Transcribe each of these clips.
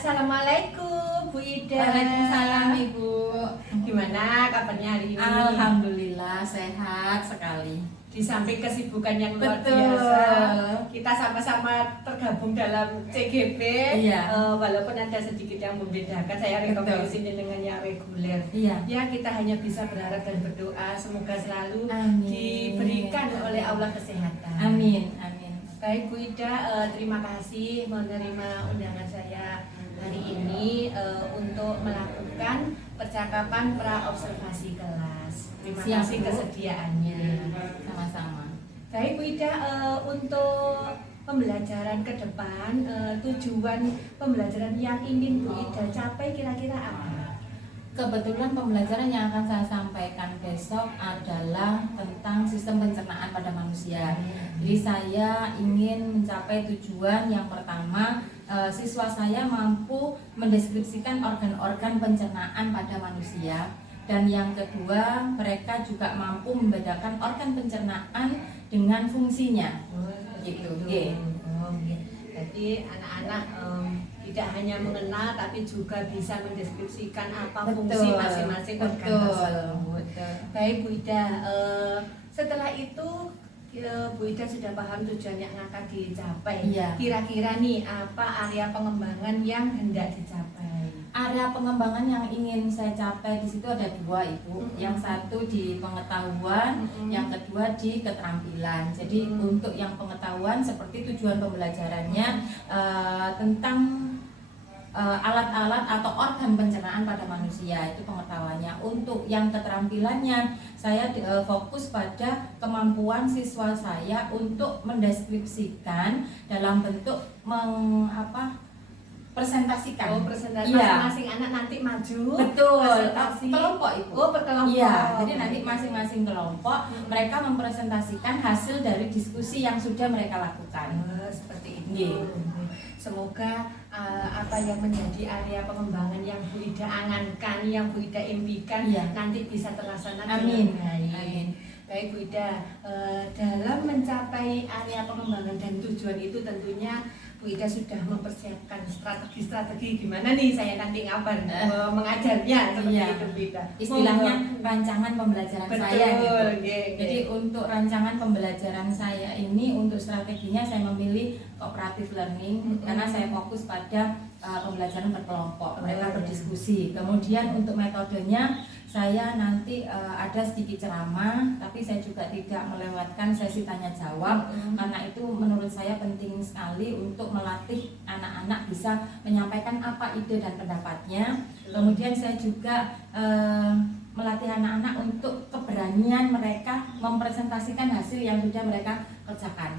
Assalamualaikum Bu Ida. Waalaikumsalam Ibu. Gimana kabarnya hari ini? Alhamdulillah sehat sekali. Di samping kesibukan yang luar Betul. biasa, kita sama-sama tergabung dalam CGP. Iya. Walaupun ada sedikit yang membedakan, saya rekomendasinya dengan yang reguler. Iya. Ya, kita hanya bisa berharap dan berdoa semoga selalu Amin. diberikan oleh Allah kesehatan. Amin, amin. Baik Bu Ida, terima kasih menerima undangan saya hari ini untuk melakukan percakapan pra-observasi kelas. Terima Siap, kasih Bu. kesediaannya. Sama-sama. Baik Bu Ida, untuk pembelajaran ke depan, tujuan pembelajaran yang ingin Bu Ida capai kira-kira apa? Kebetulan pembelajaran yang akan saya sampaikan besok adalah tentang sistem pencernaan pada manusia. Jadi saya ingin mencapai tujuan yang pertama, siswa saya mampu mendeskripsikan organ-organ pencernaan pada manusia. Dan yang kedua, mereka juga mampu membedakan organ pencernaan dengan fungsinya. Gitu. Jadi anak-anak tidak hanya mengenal tapi juga bisa mendeskripsikan apa Betul. fungsi masing-masing organ Betul. tersebut. Baik Bu Ida, setelah itu Bu Ida sudah paham tujuan yang akan dicapai. Iya. Kira-kira nih apa area pengembangan yang hendak dicapai? Area pengembangan yang ingin saya capai di situ ada dua, Ibu. Yang satu di pengetahuan, yang kedua di keterampilan. Jadi untuk yang pengetahuan seperti tujuan pembelajarannya tentang alat-alat atau organ pencernaan pada manusia, itu pengetahuannya. Untuk yang keterampilannya, saya fokus pada kemampuan siswa saya untuk mendeskripsikan dalam bentuk presentasikan. Presentasi Iya. masing-masing anak nanti maju. Betul. Presentasi. Kelompok itu. Berkelompok. Iya. Jadi nanti masing-masing kelompok mereka mempresentasikan hasil dari diskusi yang sudah mereka lakukan. Seperti Iya. itu. Semoga apa yang menjadi area pengembangan yang Bu Ida angankan, yang Bu Ida impikan, Iya. nanti bisa terlaksana Amin. dengan baik. Amin. Baik Bu Ida, dalam mencapai area pengembangan dan tujuan itu tentunya Bu Ida sudah mempersiapkan strategi-strategi gimana nih saya nanti ngabar mengajarnya seperti Iya. itu Bu Ida. Istilahnya rancangan pembelajaran saya gitu. Jadi untuk rancangan pembelajaran saya ini, untuk strateginya saya memilih cooperative learning karena saya fokus pada pembelajaran berkelompok, mereka berdiskusi. Kemudian untuk metodenya saya nanti ada sedikit ceramah, tapi saya juga tidak melewatkan sesi tanya jawab karena itu menurut saya penting sekali untuk melatih anak-anak bisa menyampaikan apa ide dan pendapatnya. Kemudian saya juga melatih anak-anak untuk keberanian mereka mempresentasikan hasil yang sudah mereka kerjakan.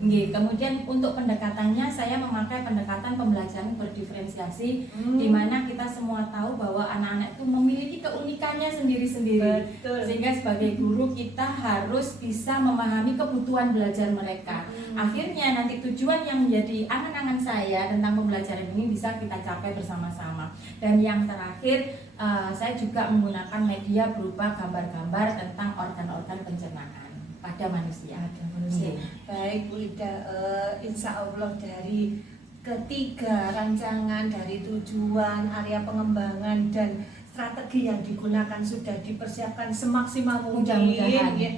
Nggih. Kemudian untuk pendekatannya saya memakai pendekatan pembelajaran berdiferensiasi di mana kita semua tahu bahwa anak-anak itu memiliki keunikannya sendiri-sendiri. Betul. Sehingga sebagai guru kita harus bisa memahami kebutuhan belajar mereka. Akhirnya nanti tujuan yang menjadi angan-angan saya tentang pembelajaran ini bisa kita capai bersama-sama. Dan yang terakhir saya juga menggunakan media berupa gambar-gambar tentang organ-organ pencernaan pada manusia. Baik Bu Ida, insya Allah dari ketiga rancangan, dari tujuan, area pengembangan dan strategi yang digunakan sudah dipersiapkan semaksimal mungkin. Mudah-mudahan. Ya.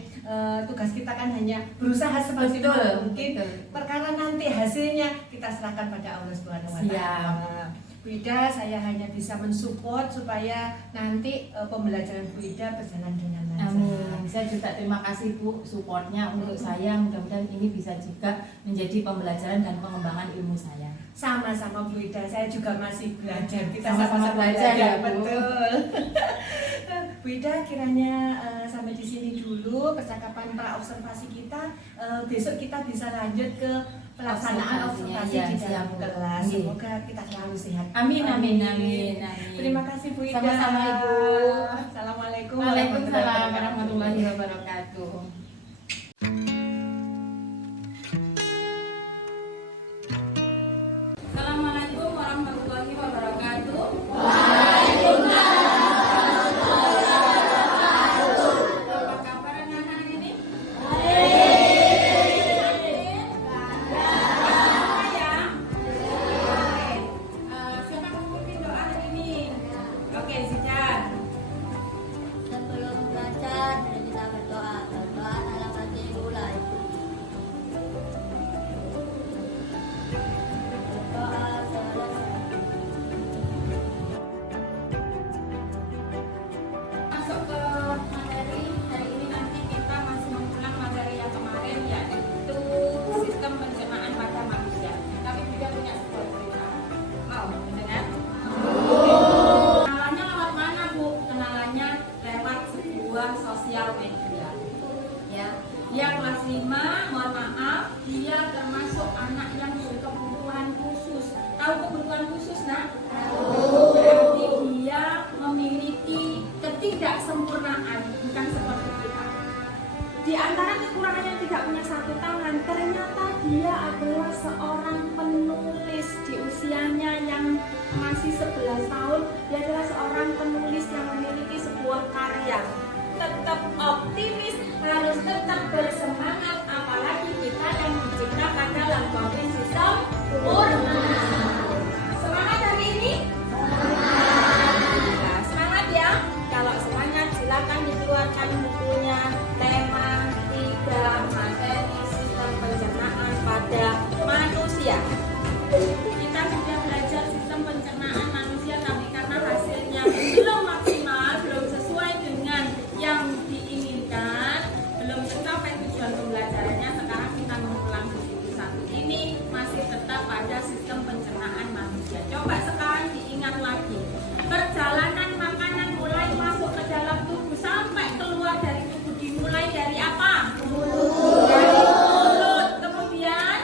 Tugas kita kan hanya berusaha semaksimal mungkin. Perkara nanti hasilnya kita serahkan pada Allah Subhanahu wa Ta'ala. Bu Ida, saya hanya bisa mensupport supaya nanti pembelajaran Bu Ida berjalan dengan lancar. Amin. Saya juga terima kasih Bu supportnya untuk saya. Mudah-mudahan ini bisa juga menjadi pembelajaran dan pengembangan ilmu saya. Sama-sama Bu Ida, saya juga masih belajar. Kita Sama-sama belajar ya, Bu. Betul. Bu Ida, kiranya sampai di sini dulu percakapan pra-observasi kita. Besok kita bisa lanjut ke pelaksanaan observasi ya, di dalam kelas. Amin. Semoga kita selalu sehat. Amin, amin, amin, amin. Terima kasih Bu Ida. Sama-sama Ibu. Assalamualaikum Waalaikumsalam warahmatullahi wabarakatuh. Assalamualaikum warahmatullahi wabarakatuh. Apa kabar anak-anak ini? Siapa Coba sekarang diingat lagi. Perjalanan makanan mulai masuk ke dalam tubuh sampai keluar dari tubuh dimulai dari apa? Dari mulut. Kemudian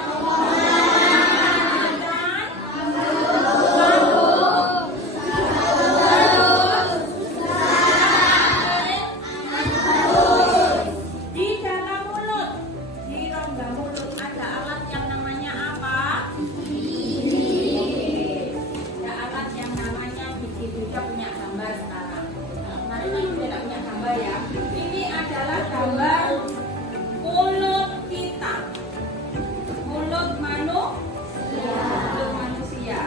di dalam mulut, di rongga mulut ada alat yang namanya apa? Ada alat yang namanya gigi. Kita punya gambar sekarang. Kemarin kan tidak punya gambar ya. Ini adalah gambar mulut kita. Mulut manusia. Mulut manusia.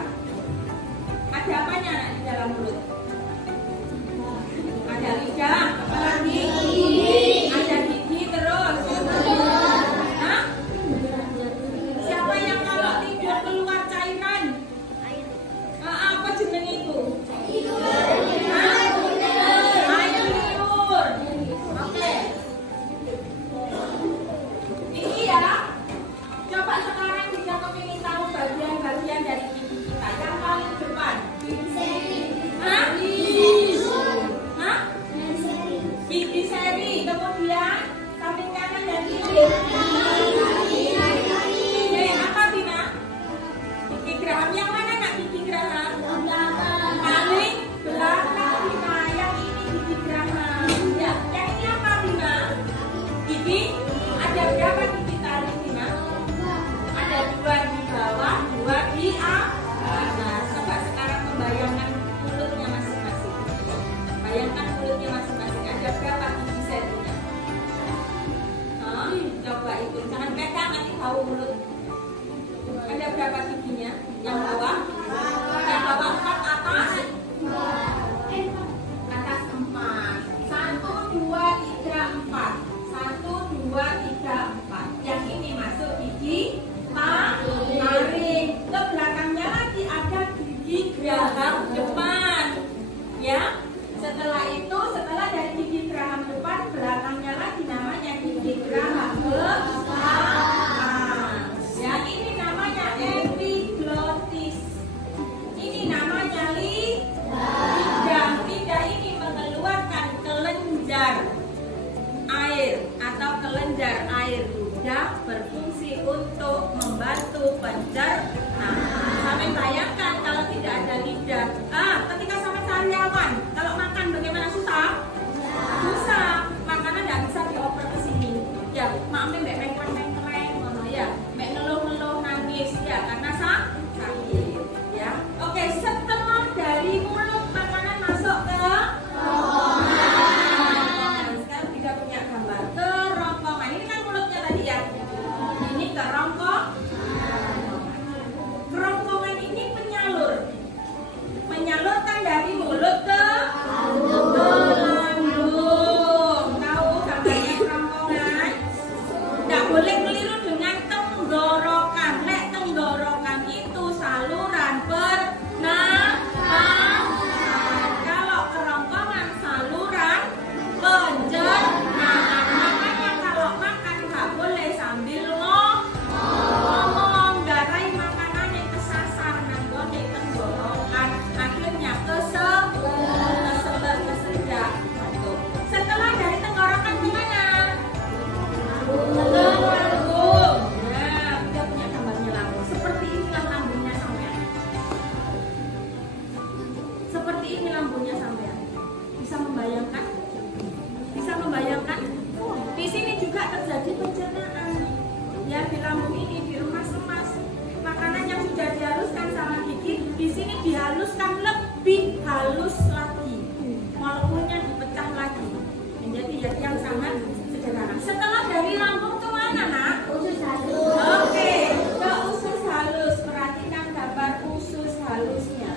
Ada apanya anak di dalam mulut? Ada lidah, apalagi? Ada gigi terus. Hah? Siapa yang kalau tidur keluar cairan? Apa jeneng itu? Hah? Air liur. Oke. Ini ya. Coba sekarang kita kepingin tahu bagian-bagian dari gigi kita. Yang paling depan. Hah? Hah? Gigi seri. Kemudian samping kanan dan kiri. Apa Tina? Gigi geraham yang mana nak gigi geraham? Paling belakang Tina. Yang ini gigi geraham. Ya, yang ini apa Tina? Gigi. Ada berapa gigi taring Tina? Ada 2 di bawah, 2 di atas. Nah, coba sekarang membayangkan mulutnya masing-masing. Bayangkan mulutnya masing-masing. Ada berapa gigi serinya? Coba hitung. Jangan pegang nanti bau mulut. Ada berapa giginya? Yang bawah? Yang bawah 4, atas? Atas 4. 1, 2, 3, 4. 1, 2, 3, 4. Yang ini masuk gigi taring. Ke belakangnya lagi ada gigi geraham depan. Ya. Setelah itu, setelah dari gigi geraham depan, belakangnya lagi namanya gigi geraham belakang. Ya, ini namanya epiglottis. Ini namanya lidah. Lidah ini mengeluarkan kelenjar air atau kelenjar air. Lidah berfungsi untuk membantu pencernaan. Sampai bayangkan kalau tidak ada lidah. Ketika sama sariawan, kalau makan bagaimana? Susah? Susah. Makanan tidak bisa dioper ke sini. Ya, mami mbak mengkleng-mengkleng, ya, mbak ngeluh-ngeluh nangis, ya, karena sakit. Ya, oke. Setelah dari mulut makanan masuk ke kerongkongan. Sekarang tidak punya gambar kerongkongan. Ini kan mulutnya tadi ya. Ini kerongkongan. Kerongkongan ini penyalur. Menyalurkan dari mulut ke lambung. Tahu gambarnya kerongkongan? Tidak boleh keliru dengan tenggorokan. Lek tenggorokan itu saluran pernapasan. Kalau kerongkongan saluran pencernaan. Makanya kalau makan nggak boleh sambil ngomong. Garai makanan yang kesasar nanggone tenggorokan. Akhirnya kesedak. Setelah dari tenggorokan kemana? Ke lambung. Nah, kita punya gambarnya lambung. Seperti inilah lambungnya sampean. Seperti ini lambungnya sampean. Bisa membayangkan? Bisa membayangkan? Di sini juga terjadi pencernaan. Ya, di lambung ini diremas-remas. Makanan yang sudah dihaluskan sama gigi, di sini dihaluskan lebih halus lagi. Molekulnya dipecah lagi. Menjadi yang sangat sederhana. Setelah dari lambung ke mana, nak? Usus halus. Oke, ke usus halus. Perhatikan gambar usus halusnya.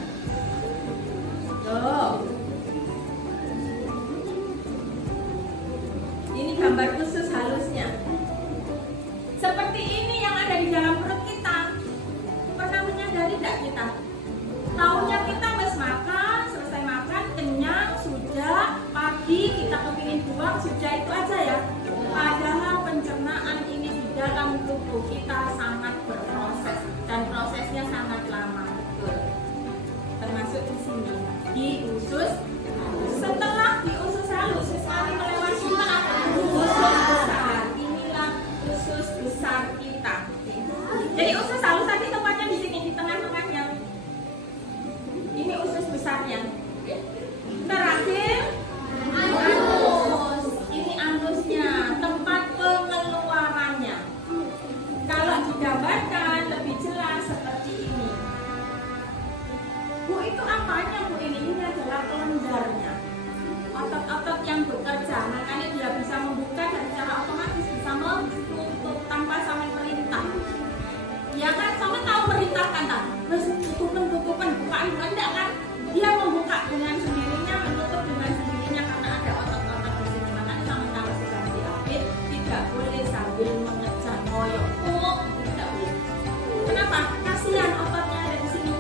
Tuh. Ini gambar usus halusnya. Seperti ini yang ada di dalam perut kita. Pernah menyadari tidak kita? Tahunya kita habis makan, selesai makan, kenyang, sudah, pagi kita kepingin buang, sudah itu aja ya. Padahal pencernaan ini di dalam tubuh kita sangat berproses dan prosesnya sangat lama. Betul. itu apanya Bu ini adalah kelenjarnya. Otot-otot yang bekerja, makanya dia bisa membuka dan secara otomatis bisa menutup tanpa sampai perintah. Ya kan, sama tahu perintahkan tak? Terus tutupan, bukaan enggak kan? Dia membuka dengan sendirinya, menutup dengan sendirinya karena ada otot-otot di sini. Makanya sama kalau sudah diapit tidak boleh sambil mengejar koyok. Tidak boleh. Kenapa? Kasihan ototnya ada di sini.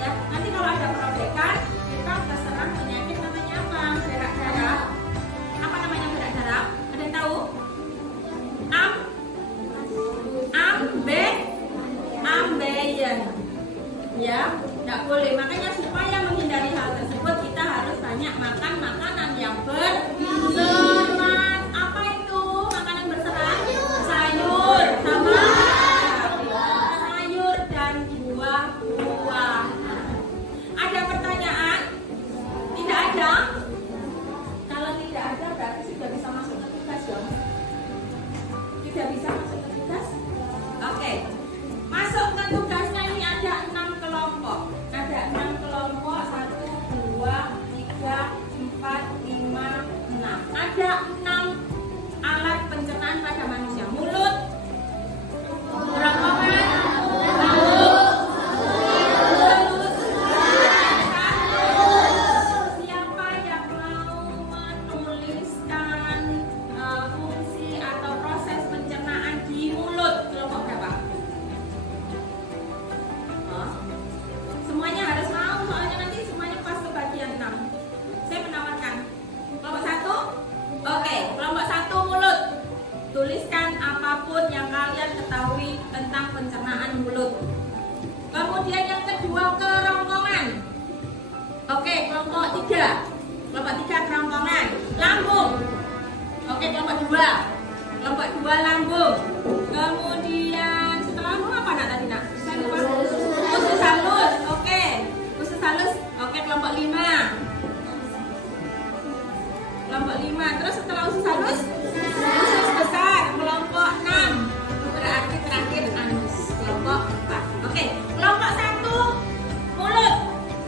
Ya, nanti kalau ada perobekan, kita terserang penyakit namanya apa? Berak darah. Apa namanya berak darah? Ada yang tahu? Ambeien. Ya, tidak boleh. Makanya supaya menghindari hal tersebut kita harus banyak makan makanan yang berserat. Apa itu makanan berserat? Sayur sama sayur dan buah-buah. Ada pertanyaan? Tidak ada? Kalau tidak ada berarti sudah bisa masuk ke tugas dong. Tidak bisa masuk ke tugas? Oke. Masuk ke tugasnya ini ada 6 kelompok. Ada 6 kelompok, 1, 2, 3, 4, 5, 6. Ada 6 alat pencernaan pada manusia. Mulut, kerongkongan, halus, siapa yang mau menuliskan fungsi atau proses pencernaan di mulut? Kelompok berapa? Semuanya harus mau, soalnya nanti semuanya pas ke bagian 6. Saya menawarkan kelompok 1. Oke, kelompok 1 mulut. Tuliskan apapun yang kalian ketahui tentang pencernaan mulut. Kemudian yang kedua kerongkongan. Oke, kelompok 3. Kelompok 3 kerongkongan. Lambung. Oke, kelompok 2. Kelompok 2 lambung. Kemudian setelah lambung apa nak tadi nak? Saya lupa. Usus halus. Oke. Usus halus. Oke, kelompok 5. Kelompok 5. Terus setelah usus halus, usus besar. Kelompok 6. Berarti terakhir anus. Kelompok 4. Oke. Kelompok 1 mulut.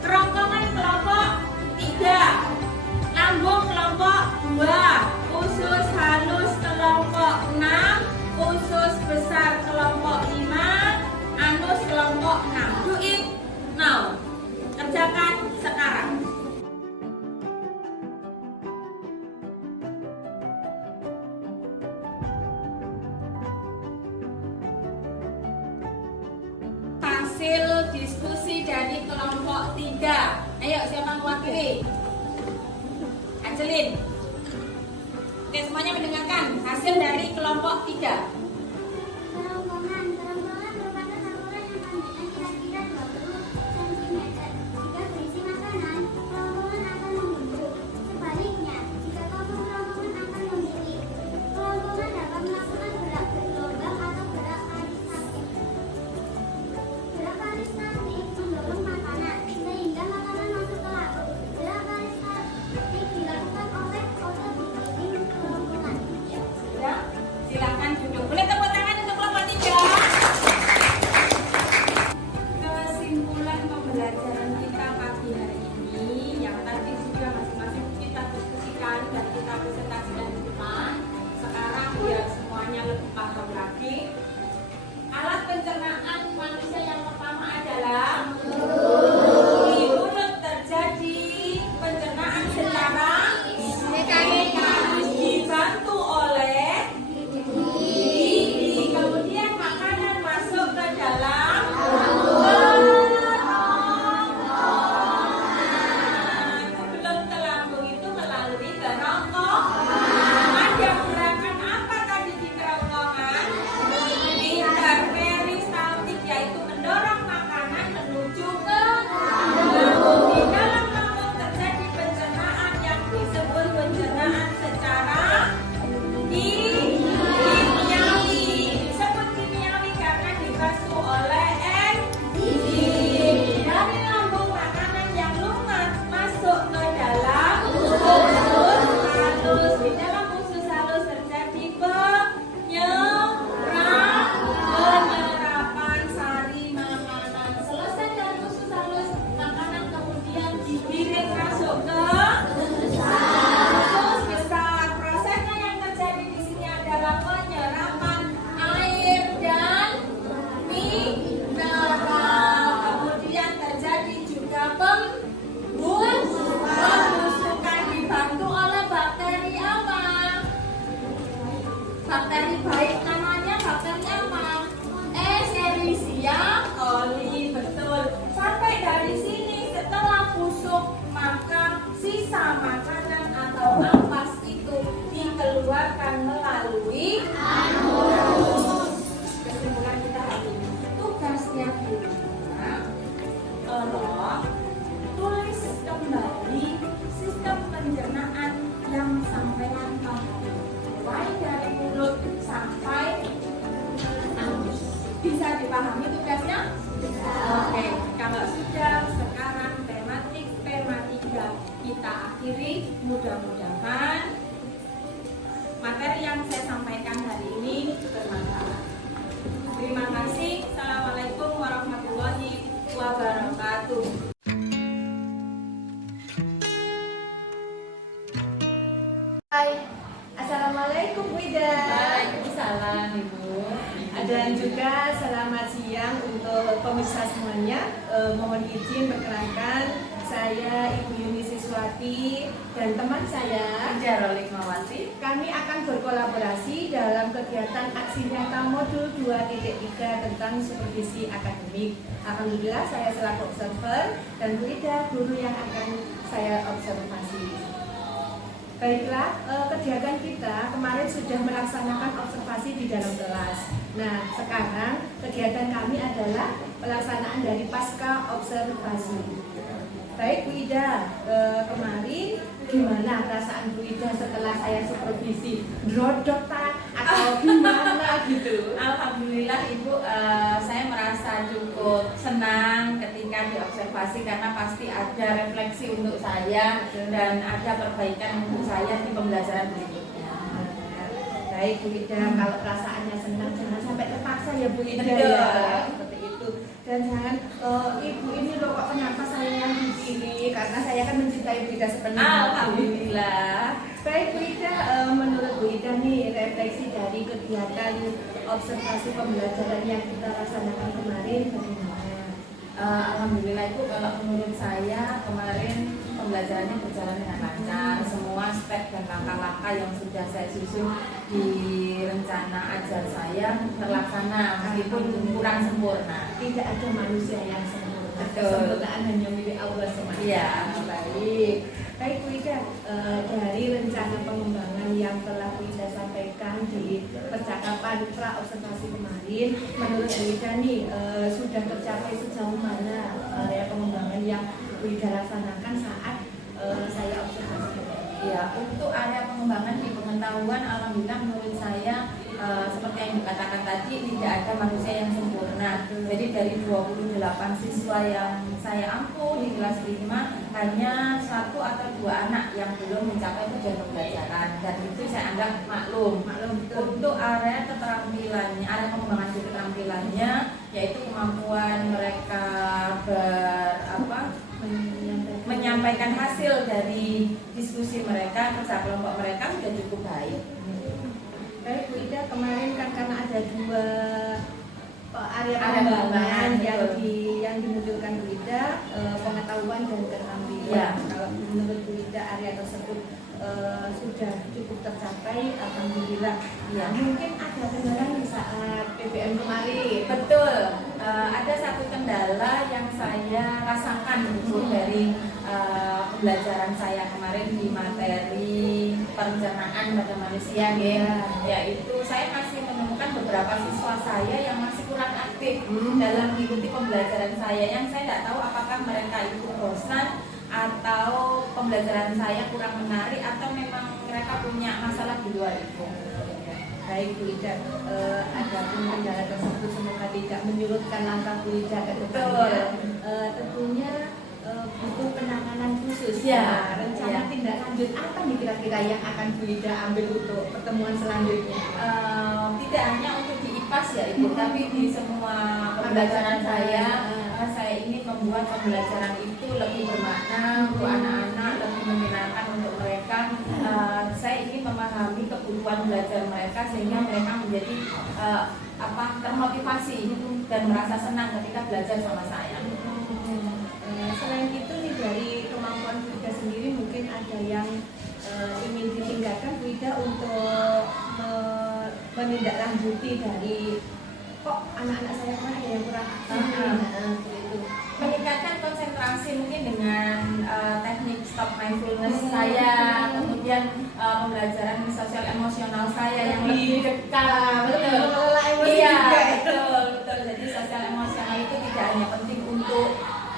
Kerongkongan kelompok 3. Lambung kelompok 2. Usus halus kelompok 6. Usus besar kelompok 5. Anus kelompok 6. Do it now. Kerjakan sekarang. Hasil diskusi dari kelompok 3. Ayo, siapa mewakili? Angelin. Oke, semuanya mendengarkan hasil dari kelompok 3. Kerongkongan merupakan saluran yang panjangnya kira-kira 20 cm. Jika berisi makanan, kerongkongan akan membusuk. Sebaliknya, jika kosong kerongkongan akan memilih. Kerongkongan dapat melakukan gerak bergelombang atau gerak aristatik. Gerak aristatik mendorong makanan sehingga makanan masuk ke lambung. Gerak aristatik dilakukan oleh otot di dinding kerongkongan. Ya, silakan duduk. Dan juga selamat siang untuk pemirsa semuanya. Mohon izin perkenalkan saya Ibu Yuni Siswati dan teman saya Jarolik Mawati. Kami akan berkolaborasi dalam kegiatan aksi nyata modul 2.3 tentang supervisi akademik. Alhamdulillah saya selaku observer dan Bu Ida guru yang akan saya observasi. Baiklah, kegiatan kita kemarin sudah melaksanakan observasi di dalam kelas. Nah, sekarang kegiatan kami adalah pelaksanaan dari pasca observasi. Baik Bu Ida, kemarin gimana perasaan Bu Ida setelah saya supervisi? Drodok tak atau gimana gitu? Alhamdulillah Ibu, saya merasa cukup senang ketika diobservasi karena pasti ada refleksi untuk saya dan ada perbaikan untuk saya di pembelajaran berikutnya. Baik Bu Ida, kalau perasaannya senang jangan sampai terpaksa ya Bu Ida. Betul. Ya, seperti itu. Dan jangan Ibu ini loh kok kenapa saya yang dipilih, karena saya kan mencintai Bu Ida sepenuhnya. Alhamdulillah. Baik Bu Ida, menurut Bu Ida nih refleksi dari kegiatan observasi pembelajaran yang kita laksanakan kemarin bagaimana? Alhamdulillah Ibu, kalau menurut saya kemarin pembelajarannya berjalan dengan lancar. Semua step dan langkah-langkah yang sudah saya susun di rencana ajar saya terlaksana meskipun kurang sempurna. Tidak ada manusia yang sempurna. Betul. Kesempurnaan hanya milik Allah semata. Iya. Baik. Baik Bu Ida, dari rencana pengembangan yang telah Bu Ida sampaikan di percakapan pra observasi kemarin, menurut Bu Ida nih sudah tercapai sejauh mana area pengembangan yang Bu Ida laksanakan saat saya observasi? Ya, untuk area pengembangan di pengetahuan, alhamdulillah menurut saya seperti yang dikatakan tadi tidak ada manusia yang sempurna. Jadi dari 28 siswa yang saya ampu di kelas 5 hanya 1 atau 2 anak yang belum mencapai tujuan pembelajaran dan itu saya anggap maklum. Untuk area keterampilannya, area pengembangan di keterampilannya yaitu kemampuan mereka menyampaikan hasil dari diskusi mereka, kerja kelompok mereka sudah cukup baik. Baik Bu Ida, kemarin kan karena ada 2 area pengembangan yang dimunculkan Bu Ida, pengetahuan dan keterampilan. Ya. Kalau menurut Bu Ida area tersebut sudah cukup tercapai, alhamdulillah. Ya. Mungkin ada kendala di saat PBM kemarin. Betul, ada satu kendala yang saya rasakan dari pembelajaran saya kemarin di materi perencanaan pada manusia, yaitu saya masih menemukan beberapa siswa saya yang masih kurang aktif dalam mengikuti pembelajaran saya, yang saya tidak tahu apakah mereka itu bosan atau pembelajaran saya kurang menarik atau memang mereka punya masalah di luar itu. Baik Bu Ida, ada kendala tersebut semoga tidak menyurutkan langkah Bu Ida ke depannya. Tentunya butuh penanganan khusus. Ya, rencana tindak lanjut apa nih kira-kira yang akan Bu Ida ambil untuk pertemuan selanjutnya? Tidak hanya untuk di IPAS ya Ibu, tapi di semua pembelajaran saya ingin membuat pembelajaran itu lebih bermakna untuk anak-anak, lebih menyenangkan untuk mereka. Saya ingin memahami kebutuhan belajar mereka sehingga mereka menjadi termotivasi dan merasa senang ketika belajar sama saya. Selain itu nih dari kemampuan Bu Ida sendiri mungkin ada yang ingin ditinggalkan Bu Ida untuk menindaklanjuti dari kok anak-anak saya kan ada yang kurang aktif gitu. Meningkatkan konsentrasi mungkin dengan teknik stop mindfulness saya, kemudian pembelajaran sosial emosional saya yang lebih dekat. Mengelola emosi Iya, juga. betul. Jadi sosial emosional itu tidak hanya penting untuk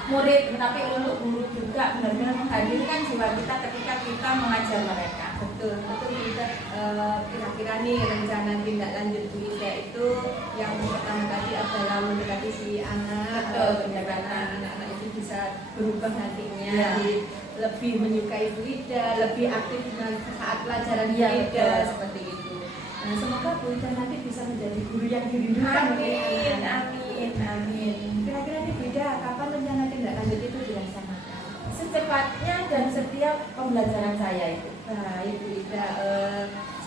murid, tetapi untuk guru juga benar-benar menghadirkan jiwa kita ketika kita mengajar mereka. Betul Bu Ida. Kira-kira nih rencana tindak lanjut Bu Ida itu yang pertama tadi adalah mendekati si anak. Betul, pendekatan anak-anak itu bisa berubah nantinya, Ya. lebih menyukai Bu Ida, lebih aktif saat pelajaran Bu Ya, Ida, betul. seperti itu. Nah, semoga Bu Ida nanti bisa menjadi guru yang dirindukan oleh anak-anak. Amin. Kira-kira nih Bu Ida, kapan rencana tindak lanjut itu dilaksanakan? Secepatnya dan setiap pembelajaran saya itu. Baik Bu Ida,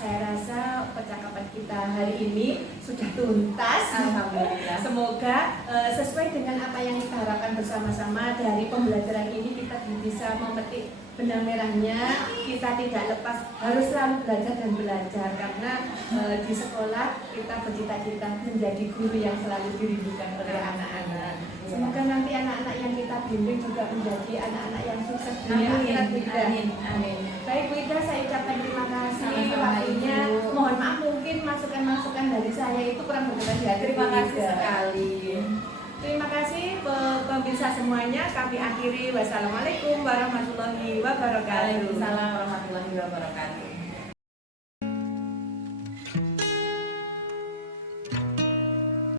saya rasa percakapan kita hari ini sudah tuntas. Alhamdulillah. Semoga sesuai dengan apa yang kita harapkan bersama-sama dari pembelajaran ini, kita bisa memetik benang merahnya. Kita tidak lepas, harus selalu belajar dan belajar, karena di sekolah kita bercita-cita menjadi guru yang selalu dirindukan oleh anak-anak. Semoga nanti anak-anak yang kita bimbing juga menjadi anak-anak yang sukses dunia akhirat, Bu Ida. Amin. Baik Bu Ida, saya ucapkan terima kasih Sama-sama, waktunya. Ibu. Mohon maaf mungkin masukan-masukan dari saya itu kurang berkenan di hati. Terima Bu kasih Ida. sekali. Terima kasih pemirsa semuanya. Kami akhiri. Wassalamualaikum warahmatullahi wabarakatuh. Waalaikumsalam warahmatullahi wabarakatuh.